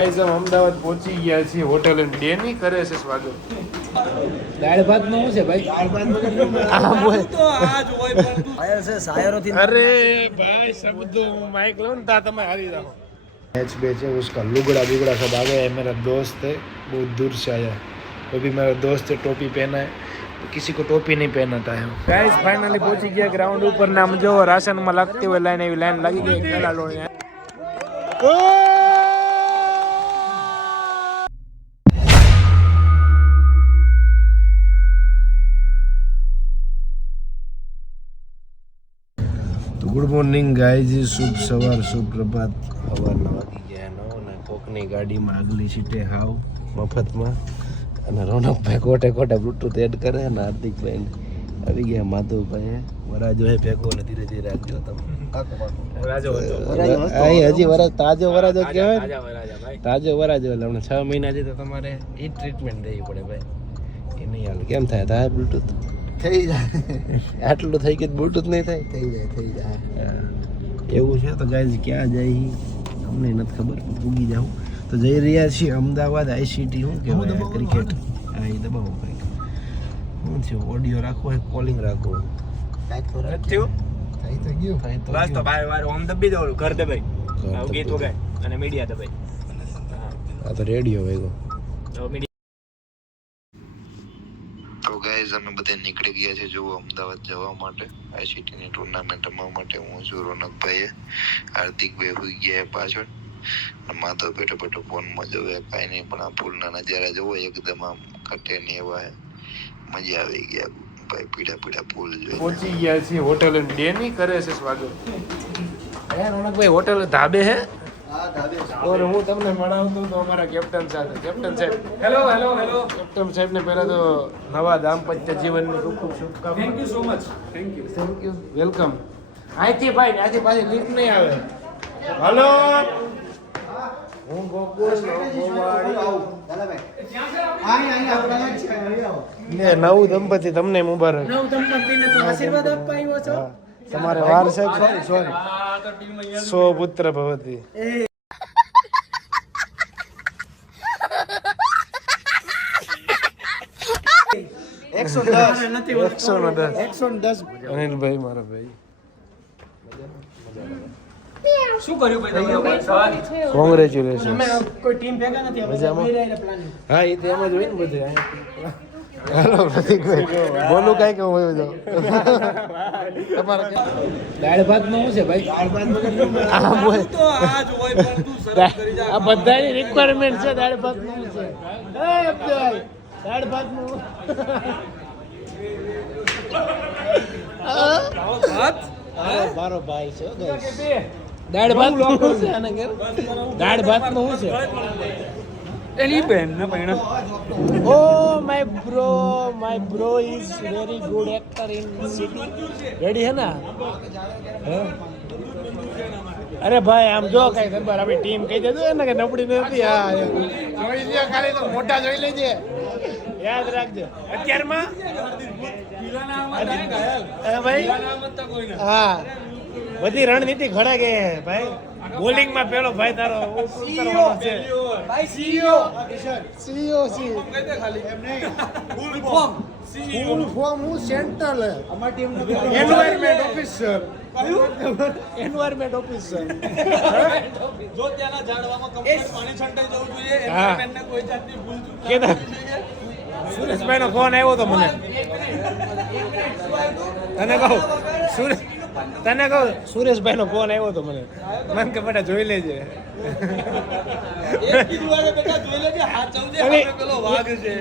हम अमदावाद पहुंची गया छी होटल एंड डेनी करे છે સ્વાગત દાળ ભાત નું શું છે ભાઈ? દાળ ભાત તો આજ હોય પણ તું આયો છે શાયરો થી. अरे भाई सब दो माइक लो ना તમે હારી રાખો मैच बेच है उसका लुगड़ा बुगड़ा सब आ गया है। मेरा दोस्त है बहुत दूर से आया है, वो भी मेरा दोस्त है, टोपी पहना है, किसी को टोपी नहीं पहनाता है। गाइस फाइनली पहुंची गया ग्राउंड ऊपर, नाम जो राशन में लगते हुए लाइन लगी गई खेला लो यहाँ। तो गुड मॉर्निंग गाइस, शुभ सवार शुभ प्रभात। સવારના વાગી ગયા 9 ને કોકની ગાડીમાં આગલી સીટે હાવ મફતમાં અને રોનકભાઈ કોટે કોટે બ્લૂટૂથ એડ કરે અને હાર્દિકભાઈ આવી ગયા માધવભાઈ વરાજો હે ભેગો ને ધીરે ધીરે રાખજો તમે વરાજો હજી વરાજ તાજો વરાજો કહેવાય તાજો વરાજો એટલે હમણાં 6 મહિના છે તો તમારે એ ટ્રીટમેન્ટ દેવી પડે ભાઈ, એ નહીં હાલ કેમ થાય બ્લૂટૂથ થઈ જાય આટલું થઈ ગયું બ્લૂટૂથ નહીં થાય થઈ જાય એવું છે। તો ગાઈઝ ક્યાં જાય અમને નથી ખબર, પૂગી જાઉં તો જઈ રહ્યા છીએ અમદાવાદ આઈસીટી શું કહેવાય ક્રિકેટ, હા એ દબાવો કંઈક શું થયું, ઓડિયો રાખવો હોય કોલિંગ રાખવો થઈ તો બસ તો ભાઈ ઓમ દબી દો ઘર દબાઈ ગીત વગાય અને મીડિયા દબાઈ આ તો રેડિયો વેગો। તો ગાઈઝ અમે બધા નીકળી ગયા છે જો અમદાવાદ જવા માટે આઈસીટીની ટુર્નામેન્ટ રમવા માટે। હું છું રોનકભાઈ, હાર્દિકભાઈ હોઈ ગયા પાછળ, માધવ બેઠો બેઠો ફોનમાં જોવે કાંઈ નહીં, પણ આ ફૂલના નજારા જોવો એકદમ આમ કટે નહીં એવા હે, મજા આવી ગયા ભાઈ, પીડા પીડા ફૂલ જોઈ। પહોંચી ગયા છીએ હોટલ એન્ડ ડેની કરે છે સ્વાગત। હે રોનકભાઈ હોટલ ધાબે હે? और હું તમને મળાવતો તો અમારા કેપ્ટન સાથે। કેપ્ટન સાહેબ હેલો હેલો હેલો કેપ્ટન સાહેબ ને પહેલા તો નવા દાંપત્ય જીવનની ખૂબ ખૂબ શુભકામનાઓ। Thank you so much, thank you welcome. આથી ભાઈ આથી પાછી લિફ્ટ નહીં આવે। હેલો હું ગોકુળ ને નવું દંપતિ તમને મુબારક। નવ દંપતિને તો આશીર્વાદ આપવા આવ્યો છો? તમારે વાર છે સોરી સો પુત્ર ભવતી। અનિલભાઈ મારા ભાઈ શું કર્યું ભાઈ? કોંગ્રેચ્યુલેશન। કોઈ ટીમ ભેગા નથી હા એ તો એમ જ હોય ને બધે। હેલો પ્રતિકભાઈ બોલું કઈ કે હું જાઉં તમારે દાળ ભાત નું શું છે ભાઈ? દાળ ભાત તો આજ હોય પણ તું સરસ કરી જા, આ બધાની રિક્વાયરમેન્ટ છે દાળ ભાત નું છે। દાળ ભાત નું મારો ભાઈ છે દાળ ભાત નું છે આને કે દાળ ભાત નું છે એની બેન ને પૈણા oh my bro is very good actor in city ready હે ના? અરે ભાઈ આમ જો કઈ ખબર આપણી ટીમ કહી દેજો ને કે નબળી નથી, હા જોઈ લે ખાલી તો મોટા જોઈ લેજે, યાદ રાખજો। અત્યારમાં ભાઈ હા બધી રણનીતિ ઘડા ગઈ ભાઈ। બોલિંગ માં પેલો ભાઈ તારો ઉતરવાનો છે ભાઈ સીઈઓ સી ખાલી એમ નહીં ફૂલ ફોર્મ ફૂલ ફોર્મ હું સેન્ટ્રલ અમાર ટીમ નો એન્વાયરમેન્ટ ઓફિસર એન્વાયરમેન્ટ ઓફિસર જો ત્યાંના ઝાડવામાં કમ્પ્લીટ પાણી છંટાઈ જવું જોઈએ, એન્વાયરમેન્ટને કોઈ જાતની ભૂલ ચૂક કે સુરેશભાઈ નો ફોન આવ્યો તો મને, તને કહું સુરેશભાઈ નો ફોન આવ્યો તો મને કે બેટા જોઈ લેજે।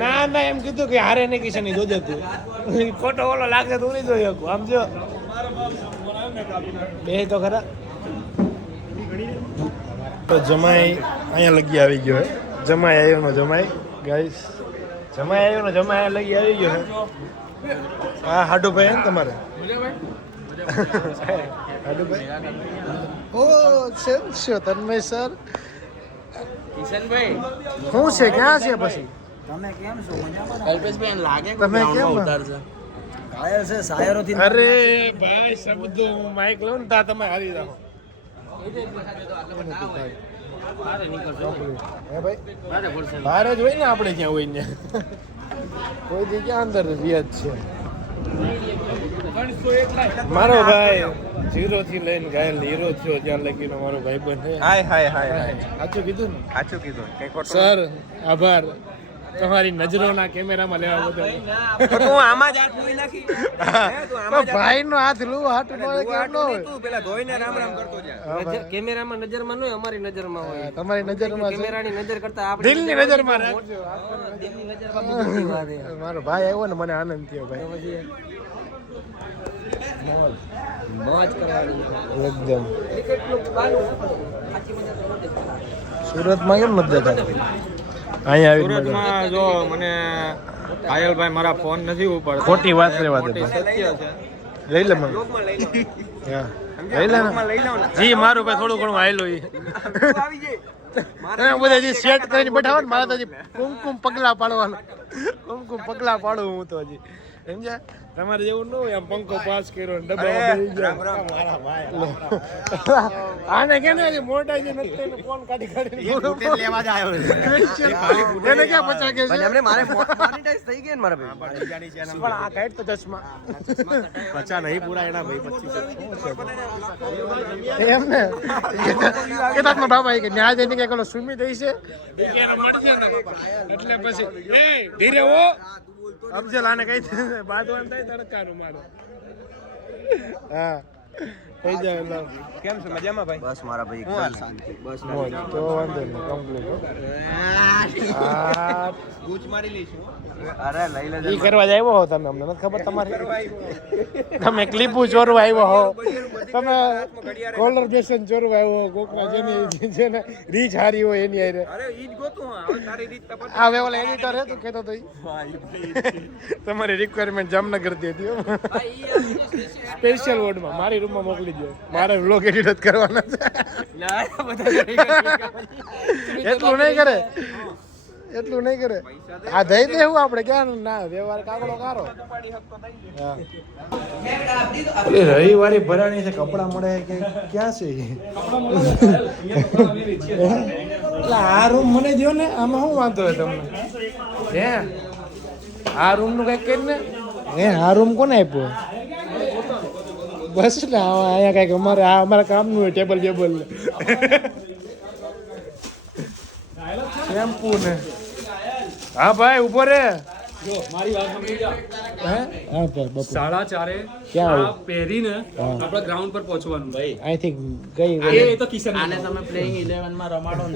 ના ના એમ કીધું કે હારે નહીં કિશન ની જોજે તું, ખોટો ઓલો લાગે તો નહીં જોઈ શકું, આમ જો બે તો ખરા। તો જમાઈ અહીંયા લગી આવી ગયો હે, જમાઈ આવ્યો નો જમાઈ ગાઈસ, જમાઈ આવ્યો નો જમાઈ લગી આવી ગયો હે। હા હાડુભાઈ હે ને તમારે ઓ છે તન્મય સર કિશનભાઈ શું છે ક્યાં છે પછી તમે કેમ છો? મજામાં? કલ્પેશભાઈ લાગે તમે કેમ ઉતારશે ઘાયલ છે શાયરો થી। અરે ભાઈ શબ્દો માઇક લો ને તા તમે હારી રાખો। હે ભાઈ બહાર જ હોય ને આપણે ક્યાં હોય ને કોઈ દી ક્યાં અંદર વ્યાજ છે મારો ભાઈ 0 થી લઈને ઘાયલ હીરો થયો ત્યાં લગીનો મારો ભાઈ બંધ છે હાય હાય હાય હાય સાચું કીધું ને સાચું કીધું કઈ ખોટું સર આભાર તમારી નજરોના કેમેરામાં લેવા બદલ તું આમાં જ હાથ ધોઈ નાખી ભાઈ નો હાથ લું હાથ નો હોય કેમ નો હોય તું પેલા ધોઈને રામ રામ કરતો જા કેમેરામાં નજરમાં ન હોય અમારી નજરમાં હોય તમારી નજરમાં છે કેમેરાની નજર કરતા આપણે દિલની નજરમાં રાખજો દિલની નજરમાં મોટી વાત છે મારો ભાઈ આવ્યો ને મને આનંદ થયો ભાઈ મોજ કરવાની એકદમ ક્રિકેટનું બાનું સાચી મજા તો નથી. સુરતમાં કેમ નથી દેખાતું અહીંયા આવી સુરતમાં જો મને આયલભાઈ મારા ફોન નથી ઉપાડતા ખોટી વાત રહેવા દે ખોટી સત્ય છે લઈ લે મને લોકમાં લઈ લો હા લઈ લે ને લઈ લો ને જી મારું ભાઈ થોડું ઘણું આયલો ઈ તું આવી જાય બધા જે સેટ કરીને બેઠા ને મારે તો હજી કુમકુમ પગલા પાડવાનું કુમકુમ પગલા પાડું હું તો હજી સમજ્યા તમારે જેવું ન હોય આમ પંખો પાસ કર્યો ને ડબ્બામાં બેસી ગયા. મારા ભાઈ આને કે ને હજી મોટા જે નથી એને ફોન કાઢી કાઢીને લેવા જ આવ્યો એને ક્યાં પચા કે છે મને મારે મોનેટાઈઝ થઈ ગઈ ને મારા ભાઈ પણ આ કાઢ તો ચશ્મા પચા નહીં પૂરા એના ભાઈ 25 એમ ને કહેતા માં બાબા કે ન્યા જઈને કે ઓલો સુમી દઈ છે એટલે પછી એ ધીરે હો અફજલ આને કઈ બાદવાન થાય તડકાનું મારું હા થઈ જાય લો કેમ છે મજામાં ભાઈ બસ મારા ભાઈ બસ મોજ તો વાંધો નહીં કમ્પ્લીટ આ ગૂંચ મારી લઈશું અરે લઈ લેજે ઈ કરવા જ આવ્યો હો તમે અમને નથી ખબર તમારી તમે ક્લિપુ ચોરવા આવ્યો હો તમે કોલર બેસન ચોરવા આવ્યો હો કોકના જેને રીચ હારી હોય એની હારે અરે ઈ જ ગોતું હવે તારી રીત તપત આ વેવલ એડિટર હે તું કહેતો તો ઈ તમારી રિક્વાયરમેન્ટ જામનગર થી હતી સ્પેશિયલ વોર્ડમાં મારી રૂમમાં મોકલી દો મારે વ્લોગ એડિટ જ કરવાના છે એટલું નહીં કરે એટલું નહીં કરે આ દઈ દેવું આપણે ક્યાં ના વ્યવહાર કાગડો કારો હા ઓલી રવિવારે ભરાણી છે કપડાં મળે કે ક્યાં છે એટલે આ રૂમ મને દો ને આમાં શું વાંધો હોય તમને હે આ રૂમ નું કઈક કરી ને હે આ રૂમ કોને આપ્યો બસ એટલે અહીંયા કઈક અમારે આ અમારા કામનું હોય ટેબલ બેબલ શેમ્પુ ને હા ભાઈ ઉભો રે જો મારી વાત સાંભળી જા હે હા ભાઈ બાપુ 4:30 ક્યાં આ પહેરીને આપણે ગ્રાઉન્ડ પર પહોંચવાનું ભાઈ અહીંથી ગઈ એ તો કિશન આને તમે પ્લેઇંગ 11 માં રમાડો ને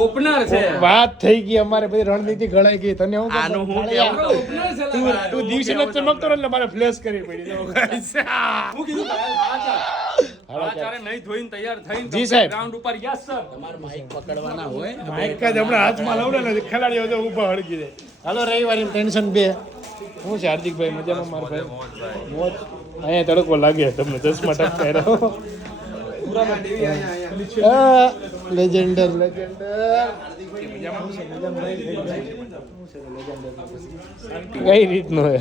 ઓપનર છે વાત થઈ ગઈ અમારે બધી રણનીતિ ઘડાઈ ગઈ તને હું આનું હું ઓપનર છે તું દિવસે ન ચમકતો ને એટલે મારે ફ્લેશ કરવી પડી હું કીધું ચારે નહીં ધોઈને તૈયાર થઈને જી સાહેબ. ગ્રાઉન્ડ ઉપર યસ સર માઇક જ હમણાં હાથમાં લઉં ને ખેલાડીઓ તો ઊભા હળગી જાય હાલો રવિવારે ટેન્શન 2 હું છે હાર્દિકભાઈ મજામાં મારા ભાઈ મોજ અહીંયા તડકો લાગે તમને ચશ્મા ટપકાય લેજેન્ડર કઈ રીતનો હે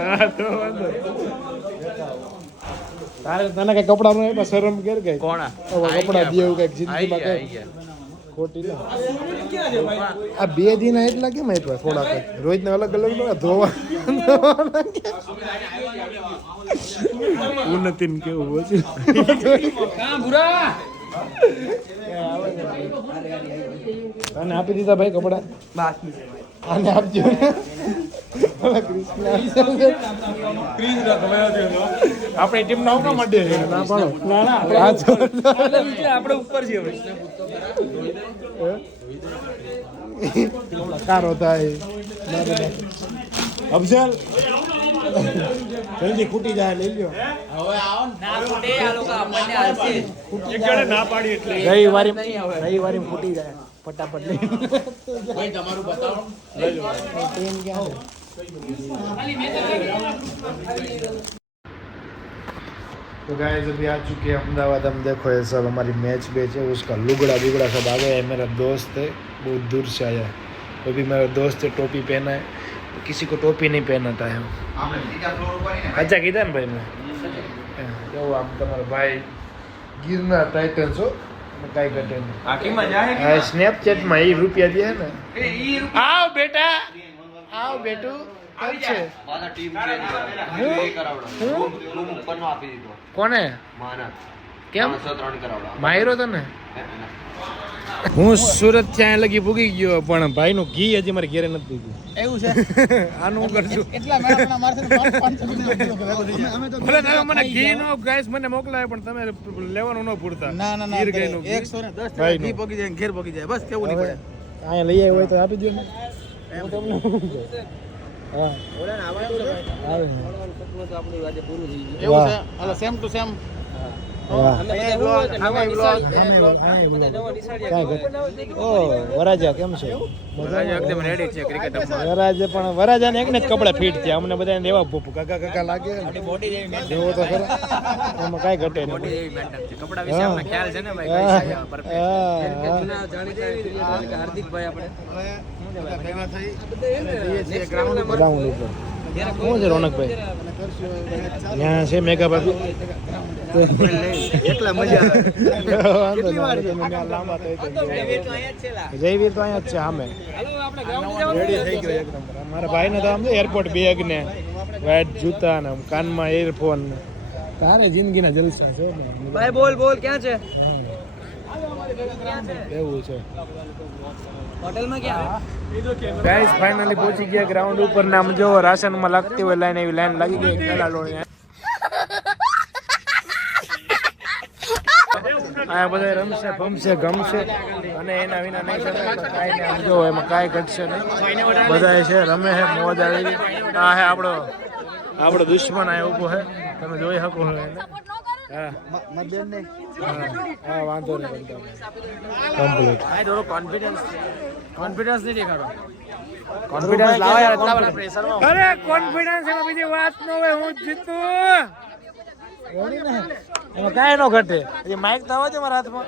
હા તો વાંધો તારે તને કઈ કપડા નું આપ્યા શરમ કેર કઈ કોણા કપડા દેવું કઈક જિંદગીમાં કઈ ખોટી ના આ 2 દિન એટલા કેમ આપ્યા થોડા કઈ રોજ ને અલગ અલગ નો ધોવા ઉન્નતિન કેવું બોલ કા બુરા આને આપી દીધા ભાઈ કપડા બાકી આને આપજો ને આપણી ટીમ ના હોકા માંડે ના પાડો ના ના આપણે ઉપર છીએ કારો થાય અફઝલ જલ્દી ખૂટી જાય લઈ લ્યો ના પાડી એટલે રવિવારે ફૂટી જાય ફટાફટ લઈ તમારું બતાવો ટ્રેન ક્યાં तो गाइस अभी आ चुके हैं अहमदाबाद हम देखो ये सब हमारी मैच बेच है उसका लुगड़ा बुगड़ा सब आ गया है मेरा दोस्त है बहुत दूर से आया है वो भी मेरा दोस्त है टोपी पहना है तो किसी को टोपी नहीं पहनाता है अच्छा किधर भाई मैं जो आम તમારો ભાઈ ગિરનાર ટાઇટન્સ હો કાઈ ઘટે નહીં. આ કિંમત જાહે કે આ સ્નેપચેટ માં એ રૂપિયા દે ને. આવ બેટા, આવ બેટું. કોણ છે? મારા ટીમ છે રૂમ ઉપરનો આપી દીધો કોને? માના કેમ? 3 કરાવડા માયરો તને? હું સુરત ત્યાં લગી ભૂગી ગયો પણ ભાઈ નું ઘી હજી મારે ઘેરે નથી ભૂગ્યું. એવું છે. આનું હું કરશું? એટલા મેળાપણા મારશે ને 500 અમે તો ભલે તમે મને ઘી નો ગાઈસ મને મોકલાય પણ તમે લેવાનું ન ભૂલતા. ના ના ના ગીર ગાયનું ઘી. 110 ભાઈનું. ઘી પગી જાય ને ઘેર પગી જાય બસ કેવું નહીં પડે. અહીંયા લઈ આવ્યો હોય તો આપી દો ને. હું તમને શું કહું? હા આવે ને. એવું છે હાલો સેમ ટુ સેમ વરાજા કેમ છે? એકદમ રેડી છે ક્રિકેટ વરાજા પણ વરાજાને એકને જ કપડા ફિટ છે. અમને બધાને દેવા કાકા કાકા લાગે બોડી જેવી મેન્ટેન જેવો તો ખરો એમાં કાંઈ ઘટે નહીં. બોડી જેવી મેન્ટેન છે કપડા વિશે આપણને ખ્યાલ છે ને ભાઈ કઈ છે પરફેક્ટ જૂના જાણીતા હાર્દિકભાઈ આપણે ગ્રાઉન્ડ ઉપર શું છે રોનકભાઈ? ત્યાં છે મેઘા ભાભી. એટલા મજા વાંધો નહીં. તમે ત્યાં લાંબા થઈ તો જયવીર તો અહીંયા જ છે સામે. રેડી થઈ ગયો એકદમ. મારા ભાઈને તો આમ છે એરપોર્ટ બેગ ને વાઈટ જૂતા ને કાનમાં ઇયરફોન ને તારે જિંદગીના જલસા છે ભાઈ બોલ બોલ ક્યાં છે એવું છે. હોટેલમાં ક્યાં ગાઈસ ફાઇનલી પહોંચી ગયા ગ્રાઉન્ડ ઉપર. નામ જો રાશનમાં લાગતી હોય લાઈન એવી લાઈન લાગી ગઈ પેલા લોણી. આ બધા રમશે ભમશે ગમશે અને એના વિના નહીં શકે કાંઈ નહીં. આમ જો એમાં કાંઈ ઘટશે નહીં. બધા છે રમે છે મોજ આવી ગઈ. આ હે આપણો દુશ્મન આ ઊભો છે તમે જોઈ શકો છો એને. હા હા વાંધો નહીં. કમ્પ્લીટ કોન્ફિડન્સ નહીં દેખાડો કોન્ફિડન્સ લાવો યાર. એટલા બધા પ્રેશરમાં અરે કોન્ફિડન્સ એમાં બીજી વાત ન હોય. હું જીતું એમાં કાંઈ ન ઘટે. એ માઇક તો આવે છે મારા હાથમાં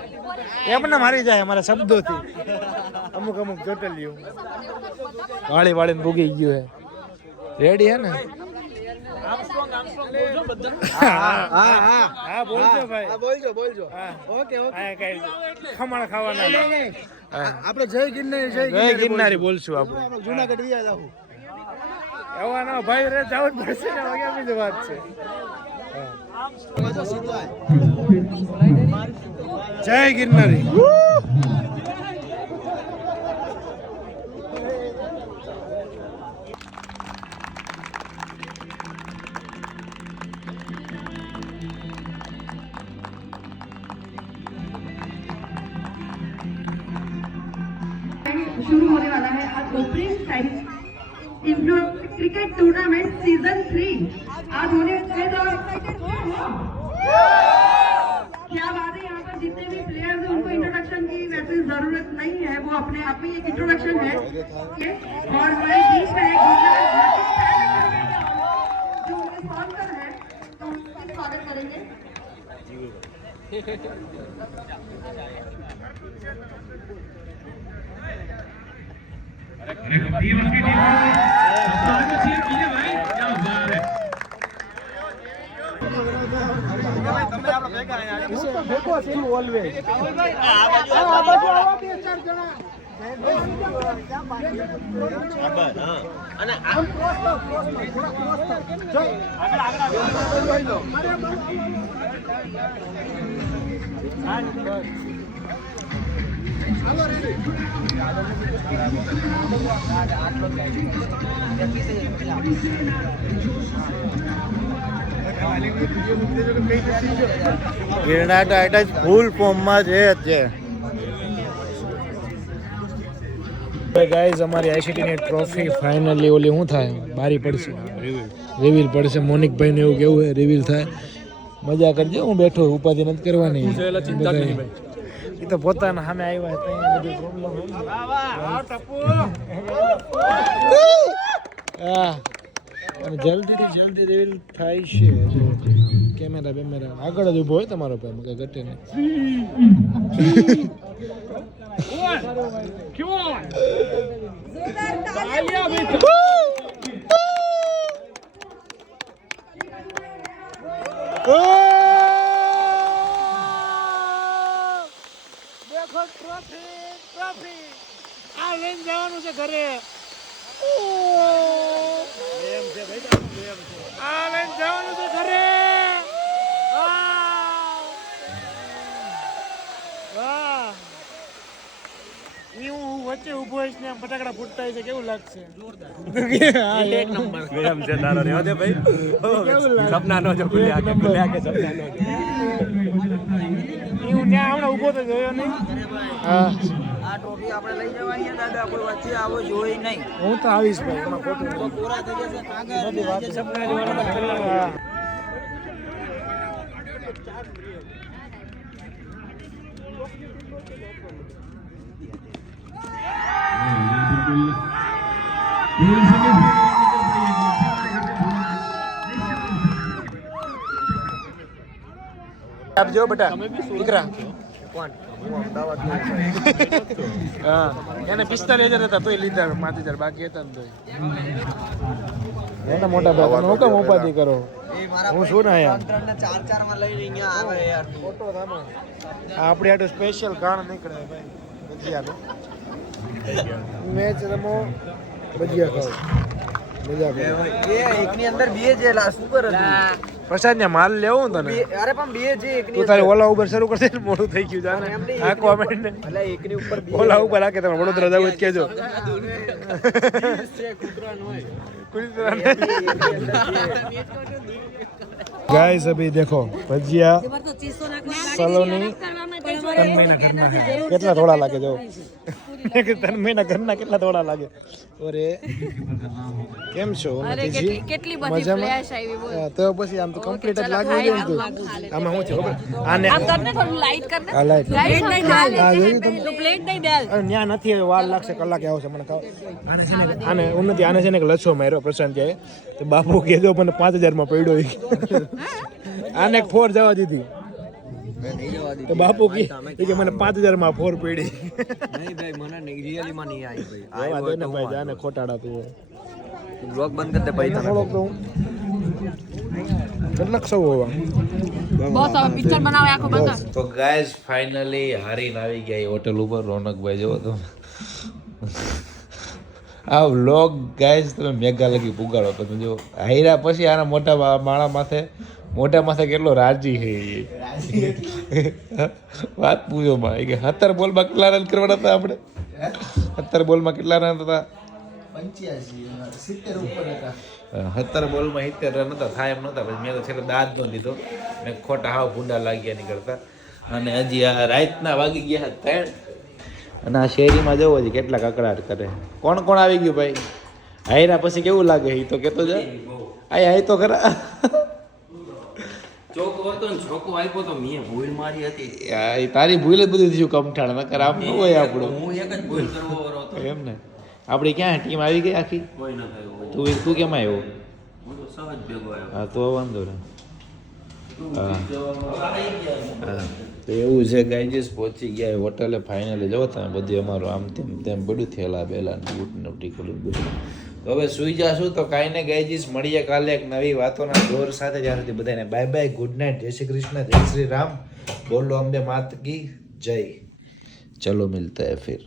એમને મારી જાય મારા શબ્દોથી. અમુક ચોટલીઓ વાળીને ભૂગી ગયું હે. રેડી હે ને? હા બોલજો ભાઈ. બોલજો ઓકે ખમણ ખાવાના. આપણે જય ગિરનારી જય ગિરનારી બોલશું આપણે. જુનાગઢ વિયા જાવ એવા ના ભાઈ રે જવું જ પડશે ને. વગર બીજી વાત છે. જય ગિરનારી. शुरू होने वाला है आज opening time cricket tournament season 3 आज होने क्या बात है। यहाँ पर जितने भी प्लेयर्स हैं उनको इंट्रोडक्शन की वैसे जरूरत नहीं है, वो अपने आप में एक इंट्रोडक्शन है। और हमारे बीच में जो उनके स्पॉन्सर है तो उनका स्वागत करेंगे। ગિરનાર ટાઇટન્સ ફૂલ ફોર્મમાં છે અત્યારે. ગાઈઝ અમારી આઈસીટી ની ટ્રોફી ફાઇનલી ઓલી શું થાય બારી પડશે રિવીલ પડશે. મોનિકભાઈ ને એવું કેવું છે રિવીલ થાય. મજા કરજો. હું બેઠો ઉપાધિ નથી કરવાની. એ તો પોતાના સામે આવ્યા હતા બધી પ્રોબ્લેમ હા અને જલ્દી રિવીલ થાય છે. કેમેરા આગળ જ ઊભો હોય તમારો પાસે કઈ ઘટે નહીં. આ લઈને જવાનું છે ઘરે. આ લઈને જવાનું છે ઘરે. હું વચ્ચે ઉભો હોઈશ ને આમ ફટાકડા ફૂટતા હોય છે કેવું લાગશે? એક નંબર ગરમ છે તારો રે દે ભાઈ. કેવું લાગે? સપના નો જો ખુલ્યા કે સપના નો. હું ત્યાં હમણાં ઉભો તો જોયો નહીં. હા આ ટ્રોફી આપણે લઈ જવાની છે દાદા, કોઈ વચ્ચે આવો જોઈ નહીં. હું તો આવીશ ભાઈ, એમાં ખોટું તો પૂરા થઈ જશે આગળ જે સપના હા. આપજો બેટા દીકરા. કોણ? હા એને 45,000 હતા તોય લીધા 5,000 બાકી હતા ને તોય. એના મોટા ભાઈ હું કેમ ઉપાધિ કરો? હું શું ના યાર 4 માં લઈ અહીંયા આવે યાર. ફોટો થામો. આપણે આટલું સ્પેશિયલ ગાણ નીકળે ભાઈ ભજીયાનું. મેચ રમો ભજીયા ખાઓ મજા કરો. એ એકની અંદર બે છે લા સુપર હતું. પ્રસાદ ને માલ લેવો ને તને? અરે પણ બે છે એકની. તું તારે ઓલા ઉપર શરૂ કરશે ને મોડું થઈ ગયું જાને. આ કોમેન્ટ એટલે એકની ઉપર બે ઓલા ઉપર રાખે તમે વડોદરા જાવ જ કહેજો. गाइस अभी देखो भजिया सलोनी કેટલા થોડા લાગે જો તન્મયના ઘરના કેટલા થોડા લાગે. ઓરે કેમ છો? કેટલી બધી ફ્લેશ આવી બોલ. તો પછી આમ તો કમ્પ્લીટ જ લાગે છે ને. આમાં હું છે ખબર આને આમ કરને થોડું લાઈટ કરને. આ લાઈટ લાઈટ નહીં આ ડાલ જોયું તમે? તો પ્લેટ નહીં ડાલ. ન્યા નથી હવે વાર લાગશે કલાકે આવશે મને ખાવ. આને ઉન્નતિ આને છે ને એક લચ્છો માર્યો પ્રશાંત જાય તો બાપુ કહેજો મને 5,000 માં પડ્યો. આને એક 4 જવા દીધી તો બાપુ કે મને 5,000 માં 4 પડી. નહીં ભાઈ મને રિયલી માં નહીં આવી ભાઈ. આવા દે ને ભાઈ જાને ખોટાડા તું બ્લોગ બંધ કરી દે ભાઈ તમે. થોડોક તો કેટલાક સૌ હોવા બોસ હવે પિક્ચર બનાવે આખો બતા. તો ગાઈઝ ફાઇનલી હારીને આવી ગયા હોટલ ઉપર. રોનકભાઈ જોવો તો આ વ્લોગ ગાઈઝ તમે મેઘા લગી પુગાડો. તમે જો હાર્યા પછી આના મોટા મોટા માથે કેટલો રાજી છે વાત પૂછો માં. કે 17 બોલમાં કેટલા રન કરવાના હતા આપણે? 17 બોલમાં કેટલા રન હતા? 17 બોલમાં 70 રન હતા. થાય એમ નહોતા. પછી મેં તો છેલ્લે દાદ નો લીધો. મેં ખોટા હાવ ભૂંડા લાગ્યા નીકળતા. અને હજી આ રાતના વાગી ગયા 3. અને આ શેરીમાં જવો છે કેટલા કકડાટ કરે. કોણ કોણ આવી ગયું ભાઈ? હાયરા પછી કેવું લાગે એ તો કેતો જા. આય તો ખરા. ચોકો હતો ને ચોકો આપ્યો તો મેં ભૂલ મારી હતી. તારી ભૂલ જ બધી થયું કમઠાણ. નકર આમ ન હોય આપણું. હું એક જ ભૂલ કરવો વાળો હતો. એમ ને આપણી ક્યાં ટીમ આવી ગઈ આખી? કોઈ ન થયું. તું કેમ આવ્યો? હું તો સહજ ભેગો આવ્યો. હા તો વાંધો ને. હા તો એવું છે ગાઈજીસ પહોંચી ગયા હોટલે ફાઇનલી. જવો તમે બધું અમારું આમ તેમ બધું થયેલા પહેલા બૂટ ને ટીકલું બધું. તો હવે સુઈ જાશું તો કાંઈ ને ગાઈજીસ મળીએ કાલે એક નવી વાતોના દોર સાથે. જ્યાં સુધી બધાને બાય બાય, ગુડ નાઇટ, જય શ્રી કૃષ્ણ, જય શ્રી રામ, બોલો અંબે માત કી જય. ચલો મિલતા હૈ ફિર.